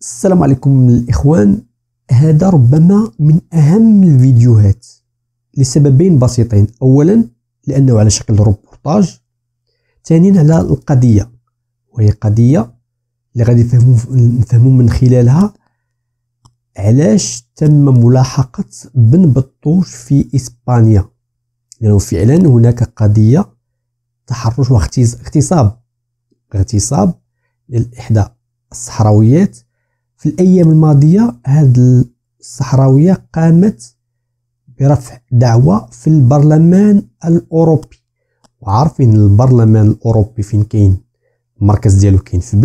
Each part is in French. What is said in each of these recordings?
السلام عليكم الإخوان. هذا ربما من أهم الفيديوهات لسببين بسيطين. أولا لأنه على شكل روبورتاج، ثانيا على القضية، وهي قضية اللي غادي نفهموا من خلالها علاش تم ملاحقة بن بطوش في إسبانيا، لأنه فعلا هناك قضية تحرش واغتصاب لإحدى الصحراويات. في الأيام الماضية هذه الصحراوية قامت برفع دعوى في البرلمان الأوروبي، وعارفين البرلمان الأوروبي فين كاين، المركز ديالو كاين في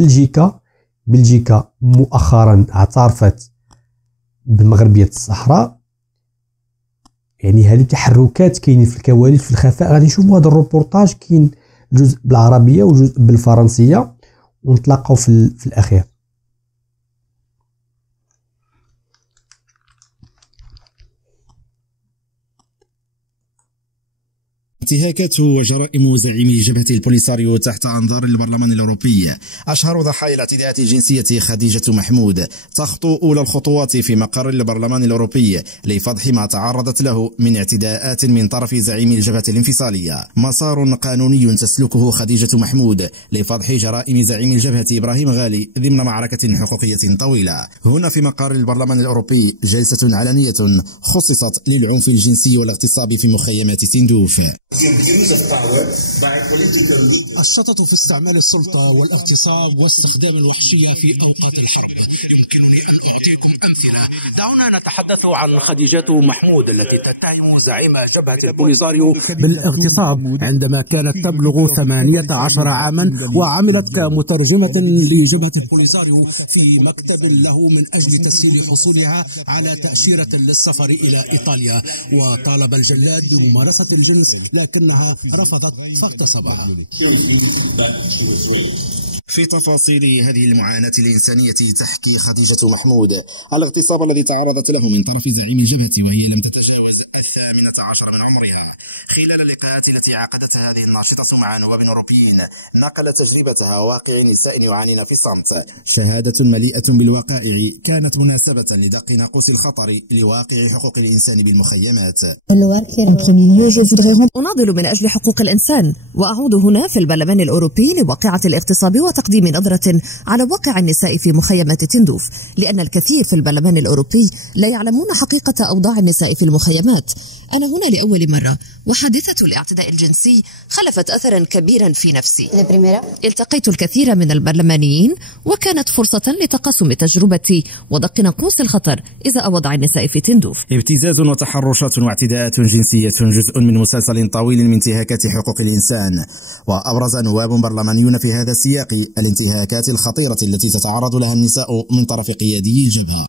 بلجيكا مؤخرا اعترفت بمغربية الصحراء. يعني هذه تحركات كاينين في الكواليس في الخفاء. غادي نشوفوا هذا الروبورتاج، كاين جزء بالعربية وجزء بالفرنسية، ونتلاقاو في الأخير. انتهاكات وجرائم زعيم جبهة البوليساريو تحت أنظار البرلمان الأوروبي. أشهر ضحايا الاعتداءات الجنسية خديجة محمود تخطو أولى الخطوات في مقر البرلمان الأوروبي لفضح ما تعرضت له من اعتداءات من طرف زعيم الجبهة الانفصالية. مسار قانوني تسلكه خديجة محمود لفضح جرائم زعيم الجبهة إبراهيم غالي ضمن معركة حقوقية طويلة. هنا في مقر البرلمان الأوروبي جلسة علنية خصصت للعنف الجنسي والاغتصاب في مخيمات تندوف. الشطط في استعمال السلطة والاغتصاب واستخدام الوحشية في أوقات الحرب. يمكنني أن أعطيكم أمثلة. دعونا نتحدث عن خديجة محمود التي تتهم زعيم جبهة البوليساريو بالاغتصاب عندما كانت تبلغ 18 عاما، وعملت كمترجمة لجبهة البوليساريو في مكتب له من أجل تسهيل حصولها على تأشيرة للسفر إلى إيطاليا. وطالب الجلاد بممارسة الجنس لكنها رفضت فاغتصبها. في تفاصيل هذه المعاناة الإنسانية تحكي خديجة محمود الاغتصاب الذي تعرضت له من طرف زعيم جبهة وهي لم تتجاوز 18 من عمرها. خلال اللقاءات التي عقدتها هذه الناشطة مع نواب أوروبيين نقلت تجربتها واقع نساء يعانين في الصمت. شهادة مليئة بالوقائع كانت مناسبة لدق ناقوس الخطر لواقع حقوق الإنسان بالمخيمات. أناضل من أجل حقوق الإنسان، وأعود هنا في البرلمان الأوروبي لواقعة الاغتصاب وتقديم نظرة على واقع النساء في مخيمات تندوف، لأن الكثير في البرلمان الأوروبي لا يعلمون حقيقة أوضاع النساء في المخيمات. أنا هنا لأول مرة، وحادثة الاعتداء الجنسي خلفت أثرا كبيرا في نفسي. التقيت الكثير من البرلمانيين، وكانت فرصة لتقاسم تجربتي ودق ناقوس الخطر إزاء وضع النساء في تندوف. ابتزاز وتحرشات واعتداءات جنسية جزء من مسلسل طويل من انتهاكات حقوق الإنسان، وأبرز نواب برلمانيون في هذا السياق الانتهاكات الخطيرة التي تتعرض لها النساء من طرف قيادي الجبهة.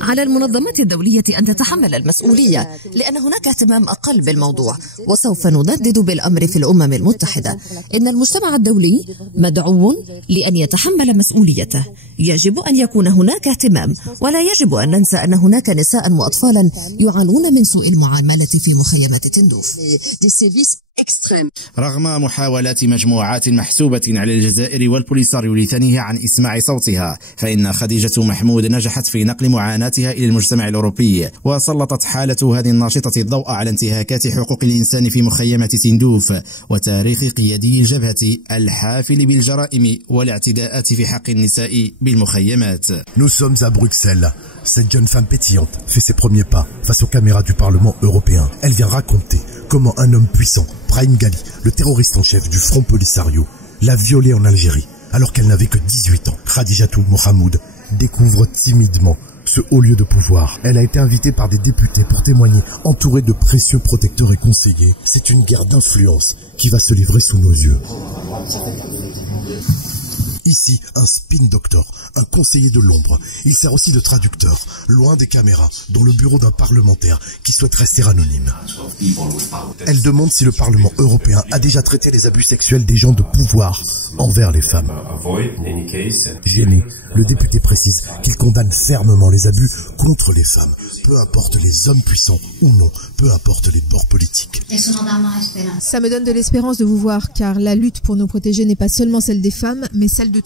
على المنظمات الدولية أن تتحمل المسؤولية، لأن هناك اهتمام أقل بالموضوع، وسوف نددد بالأمر في الأمم المتحدة. إن المجتمع الدولي مدعو لأن يتحمل مسؤوليته. يجب أن يكون هناك اهتمام، ولا يجب أن ننسى أن هناك نساء وأطفالا يعانون من سوء المعاملة في مخيمات تندوف. رغم محاولات مجموعات محسوبة على الجزائر والبوليساريو لثنيها عن إسماع صوتها، فإن خديجة محمود نجحت في نقل معاناتها إلى المجتمع الأوروبي، وسلطت حالة هذه الناشطة الضوء على انتهاكات حقوق الإنسان في مخيمات تندوف وتاريخ قيادي الجبهة الحافل بالجرائم والاعتداءات في حق النساء بالمخيمات. Nous sommes à Bruxelles. Cette jeune femme pétillante fait ses premiers pas face aux caméras du Parlement européen. Elle vient raconter comment un homme puissant, Brahim Ghali, le terroriste en chef du Front Polisario, l'a violée en Algérie alors qu'elle n'avait que 18 ans. Khadijatou Mohamed découvre timidement ce haut lieu de pouvoir. Elle a été invitée par des députés pour témoigner, entourée de précieux protecteurs et conseillers. C'est une guerre d'influence qui va se livrer sous nos yeux. Ici, un spin doctor, un conseiller de l'ombre. Il sert aussi de traducteur, loin des caméras, dans le bureau d'un parlementaire qui souhaite rester anonyme. Elle demande si le Parlement européen a déjà traité les abus sexuels des gens de pouvoir envers les femmes. Gêné, le député précise qu'il condamne fermement les abus contre les femmes, peu importe les hommes puissants ou non, peu importe les bords politiques. Ça me donne de l'espérance de vous voir, car la lutte pour nous protéger n'est pas seulement celle des femmes, mais celle de...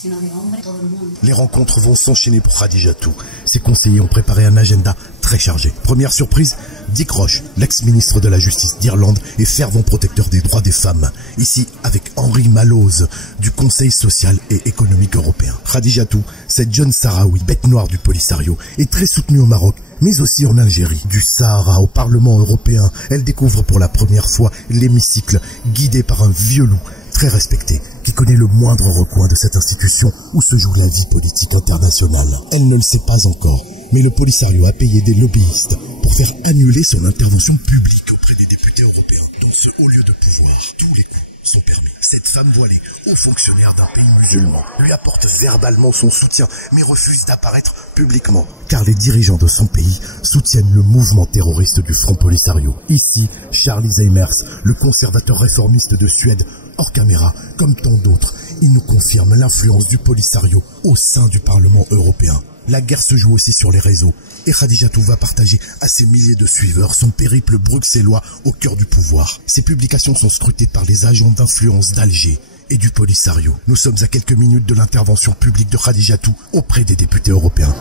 Les rencontres vont s'enchaîner pour Khadijatou. Ses conseillers ont préparé un agenda très chargé. Première surprise, Dick Roche, l'ex-ministre de la Justice d'Irlande et fervent protecteur des droits des femmes. Ici, avec Henri Mallows, du Conseil social et économique européen. Khadijatou, cette jeune Sahraoui, bête noire du Polisario, est très soutenue au Maroc, mais aussi en Algérie. Du Sahara au Parlement européen, elle découvre pour la première fois l'hémicycle, guidé par un vieux loup très respecté, qui connaît le moindre recoin de cette institution où se joue la vie politique internationale. Elle ne le sait pas encore, mais le Polisario a payé des lobbyistes pour faire annuler son intervention publique auprès des députés européens. Dans ce haut lieu de pouvoir, tous les coups sont permis. Cette femme voilée, haut fonctionnaire d'un pays musulman, lui apporte verbalement son soutien, mais refuse d'apparaître publiquement, car les dirigeants de son pays soutiennent le mouvement terroriste du Front Polisario. Ici, Charlie Zeimers, le conservateur réformiste de Suède, hors caméra, comme tant d'autres, il nous confirme l'influence du Polisario au sein du Parlement européen. La guerre se joue aussi sur les réseaux, et Khadijatou va partager à ses milliers de suiveurs son périple bruxellois au cœur du pouvoir. Ses publications sont scrutées par les agents d'influence d'Alger et du Polisario. Nous sommes à quelques minutes de l'intervention publique de Khadijatou auprès des députés européens.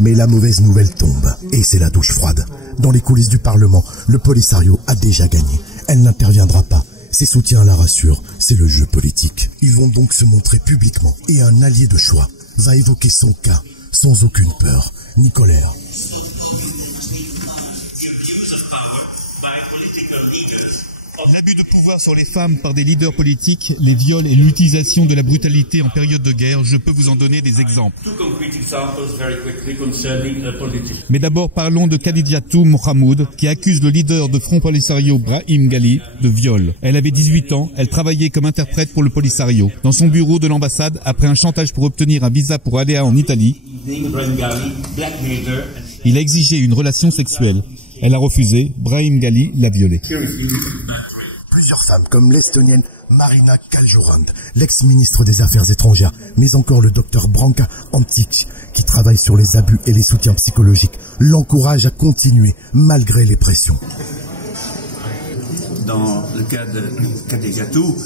Mais la mauvaise nouvelle tombe, et c'est la douche froide. Dans les coulisses du Parlement, le Polisario a déjà gagné. Elle n'interviendra pas. Ses soutiens la rassurent, c'est le jeu politique. Ils vont donc se montrer publiquement, et un allié de choix va évoquer son cas, sans aucune peur, ni colère. L'abus de pouvoir sur les femmes par des leaders politiques, les viols et l'utilisation de la brutalité en période de guerre, je peux vous en donner des exemples. Mais d'abord parlons de Khadijatou Mahmoud, qui accuse le leader de Front Polisario Brahim Ghali de viol. Elle avait 18 ans, elle travaillait comme interprète pour le Polisario. Dans son bureau de l'ambassade, après un chantage pour obtenir un visa pour aller en Italie, il a exigé une relation sexuelle. Elle a refusé, Brahim Ghali l'a violée. Plusieurs femmes, comme l'Estonienne Marina Kaljurand, l'ex-ministre des Affaires étrangères, mais encore le docteur Branka Antic, qui travaille sur les abus et les soutiens psychologiques, l'encourage à continuer malgré les pressions. Dans le cas de Khadijatou,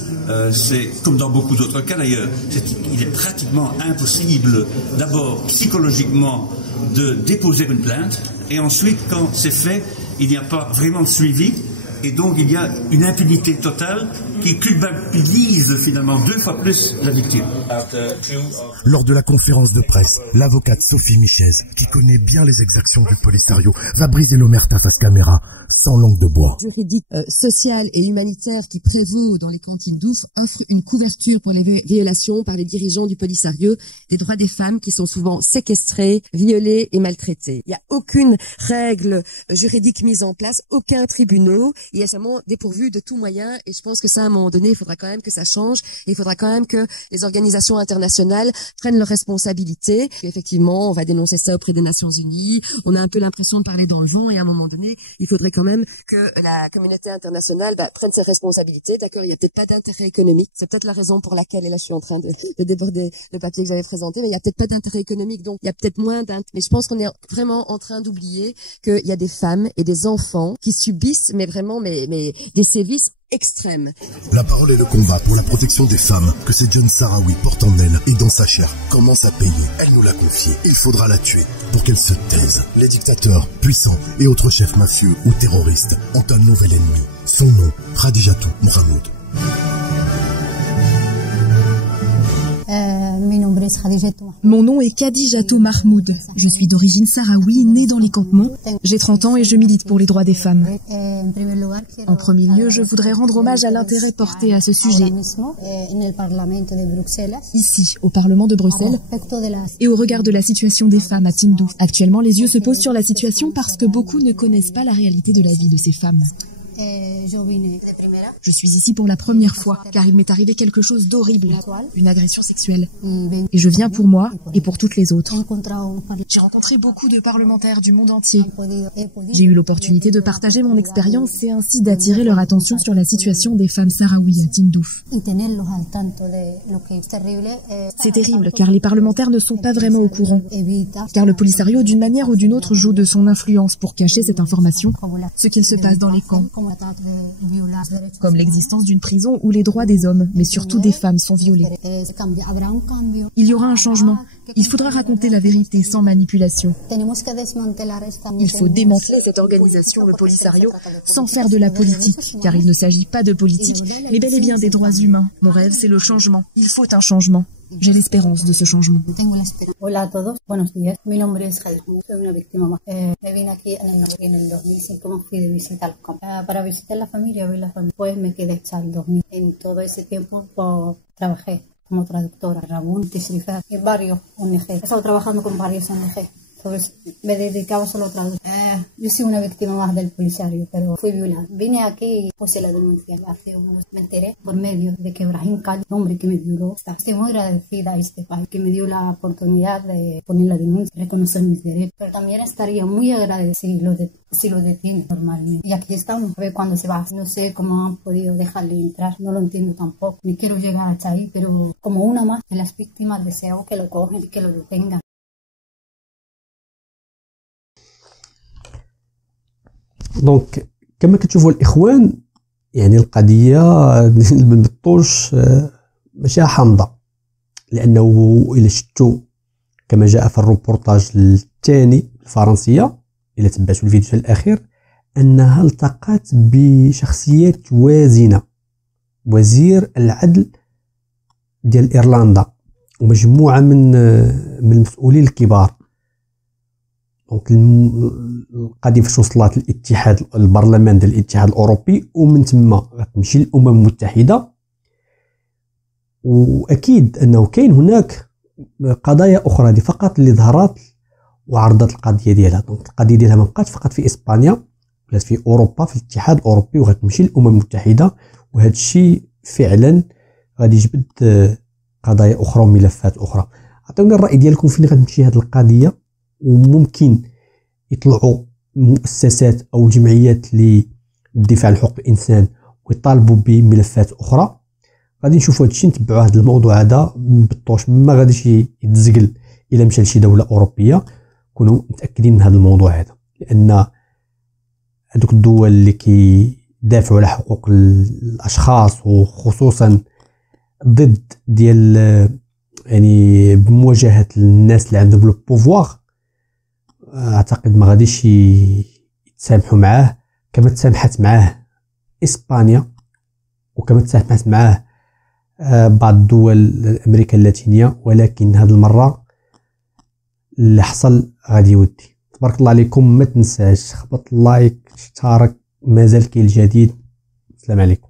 c'est comme dans beaucoup d'autres cas d'ailleurs, il est pratiquement impossible d'abord psychologiquement de déposer une plainte et ensuite quand c'est fait, il n'y a pas vraiment de suivi et donc il y a une impunité totale qui culpabilise finalement 2 fois plus la victime. Lors de la conférence de presse, l'avocate Sophie Michez, qui connaît bien les exactions du Polisario, va briser l'omerta face caméra, sans langue de bois. Juridique, social et humanitaire qui prévaut dans les cantines douces offre une couverture pour les violations par les dirigeants du Polisario des droits des femmes qui sont souvent séquestrées, violées et maltraitées. Il n'y a aucune règle juridique mise en place, aucun tribunal. Il est seulement dépourvu de tout moyen et je pense que ça, à un moment donné, il faudra quand même que ça change. Il faudra quand même que les organisations internationales prennent leurs responsabilités. Effectivement, on va dénoncer ça auprès des Nations Unies. On a un peu l'impression de parler dans le vent et à un moment donné, il faudrait quand même que la communauté internationale prenne ses responsabilités. D'accord, il n'y a peut-être pas d'intérêt économique. C'est peut-être la raison pour laquelle, et là je suis en train de déborder le papier que j'avais présenté, mais il n'y a peut-être pas d'intérêt économique, donc il y a peut-être moins d'intérêt. Mais je pense qu'on est vraiment en train d'oublier qu'il y a des femmes et des enfants qui subissent, mais vraiment, mais des sévices extrême. La parole et le combat pour la protection des femmes que cette jeune Sahraoui porte en elle et dans sa chair commence à payer. Elle nous l'a confié. Il faudra la tuer pour qu'elle se taise. Les dictateurs, puissants et autres chefs mafieux ou terroristes ont un nouvel ennemi. Son nom, Khadijatou Mahmoud. Mon nom est Khadijatou Mahmoud. Je suis d'origine sahraoui, née dans les campements. J'ai 30 ans et je milite pour les droits des femmes. En premier lieu, je voudrais rendre hommage à l'intérêt porté à ce sujet ici, au Parlement de Bruxelles, et au regard de la situation des femmes à Tindouf. Actuellement, les yeux se posent sur la situation parce que beaucoup ne connaissent pas la réalité de la vie de ces femmes. Je suis ici pour la première fois, car il m'est arrivé quelque chose d'horrible, une agression sexuelle. Et je viens pour moi et pour toutes les autres. J'ai rencontré beaucoup de parlementaires du monde entier. J'ai eu l'opportunité de partager mon expérience et ainsi d'attirer leur attention sur la situation des femmes sahraouies à Tindouf. C'est terrible, car les parlementaires ne sont pas vraiment au courant. Car le Polisario, d'une manière ou d'une autre, joue de son influence pour cacher cette information, ce qu'il se passe dans les camps. comme l'existence d'une prison où les droits des hommes, mais surtout des femmes, sont violés. Il y aura un changement. Il faudra raconter la vérité sans manipulation. Il faut démanteler cette organisation, le Polisario, sans faire de la politique, car il ne s'agit pas de politique, mais bel et bien des droits humains. Mon rêve, c'est le changement. Il faut un changement. J'ai l'espérance de ce changement. Hola a todos, buenos días. Mi nombre es Jaime, soy una víctima más. Me vine aquí en el 2005, me fui de visita al campo. Para visitar la familia, ver la familia. Pues me quedé hasta el 2000. En todo ese tiempo trabajé como traductora, Ramón, Tisrifat, en varios ONG. He estado trabajando con varios ONG. Entonces me dedicaba solo a traducir. Yo soy una víctima más del Polisario, pero fui violada. Vine aquí y puse la denuncia. Hace unos me enteré por medio de que Brahim Gali, el hombre que me violó, estoy muy agradecida a este país que me dio la oportunidad de poner la denuncia, reconocer mis derechos. Pero también estaría muy agradecida si lo detiene normalmente. Y aquí estamos, a ver cuándo se va. No sé cómo han podido dejarle entrar, no lo entiendo tampoco. Ni quiero llegar hasta ahí, pero como una más de las víctimas deseo que lo cogen y que lo detengan. دونك كما كتشوفوا الاخوان يعني القضيه بالطوش ماشي حامضه، لانه الى شفتوا كما جاء في الروبورتاج الثاني الفرنسيه الى تبعتوا الفيديو الاخير انها التقت بشخصيات وازنه، وزير العدل ديال ايرلندا ومجموعه من المسؤولين الكبار. دونك القضيه فاش وصلت الاتحاد البرلمان ديال الاتحاد الاوروبي ومن ثم غتمشي للامم المتحده، واكيد انه كاين هناك قضايا اخرى هذه فقط اللي ظهرت وعرضت القضيه ديالها. دونك القضيه ديالها ما بقاتش فقط في اسبانيا، ولات في اوروبا في الاتحاد الاوروبي وغتمشي للامم المتحده، وهذا الشيء فعلا غادي يجبد قضايا اخرى وملفات اخرى. عطيونا الراي ديالكم فين غتمشي هذه القضيه، وممكن يطلعوا مؤسسات او جمعيات للدفاع عن حقوق الانسان ويطالبوا بملفات اخرى. غادي نشوفوا هادشي، نتبعوا هذا الموضوع هذا بالطوش، ما غاديش يتزقل الى مشى لشي دوله اوروبيه. كونوا متاكدين من هذا الموضوع هذا، لان هذوك الدول اللي كيدافعوا على حقوق الاشخاص وخصوصا ضد ديال يعني بمواجهه الناس اللي عندهم لو بوفوار، اعتقد ما غاديش يتسامحوا معاه كما تسامحت معاه اسبانيا وكما تسامحت معاه بعض الدول امريكا اللاتينيه. ولكن هذه المره اللي حصل غادي يودي. تبارك الله عليكم، ما تنساش خبط لايك، اشترك، مازال كاين الجديد. السلام عليكم.